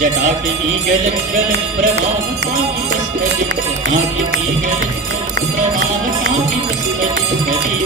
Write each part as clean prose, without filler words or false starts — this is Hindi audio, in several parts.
जटाटनी गलज्जल प्रवाह पावितस्थलिं जटाटनी गलज्जल प्रवाह पावितस्थलिं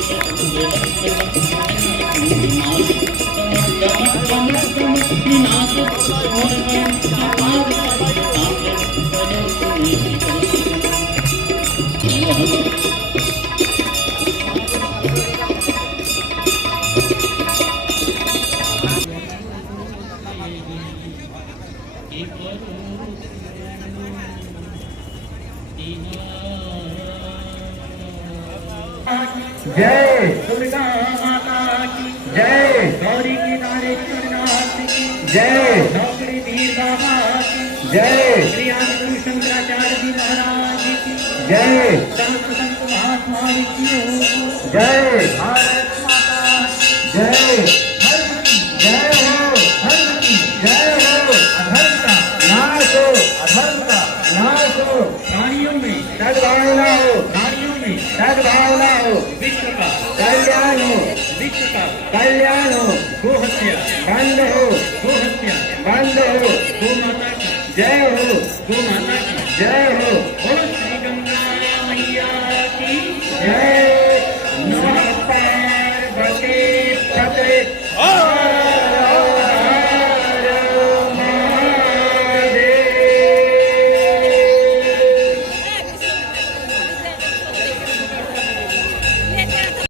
जय दुर्गा माता की जय, गौरी की नारेश्वर नाथ की जय, नौकरी वीर बाबा की जय, श्री आदिगुरु शंकराचार्य जी महाराज की जय, संत महात्मा की जय, भारत माता जय, जय हो धर्म की जय हो, अधर्म का नाश हो, अधर्म का नाश हो, प्राणियों में सद्भावना हो, प्राणियों में सद्भावना हो, विश्व का कल्याण हो, विश्व का कल्याण हो, गो हत्या बंद हो, गो हत्या बंद हो, गो माता की जय हो, गो माता की जय हो, बोलो श्री गंगा मैया की जय।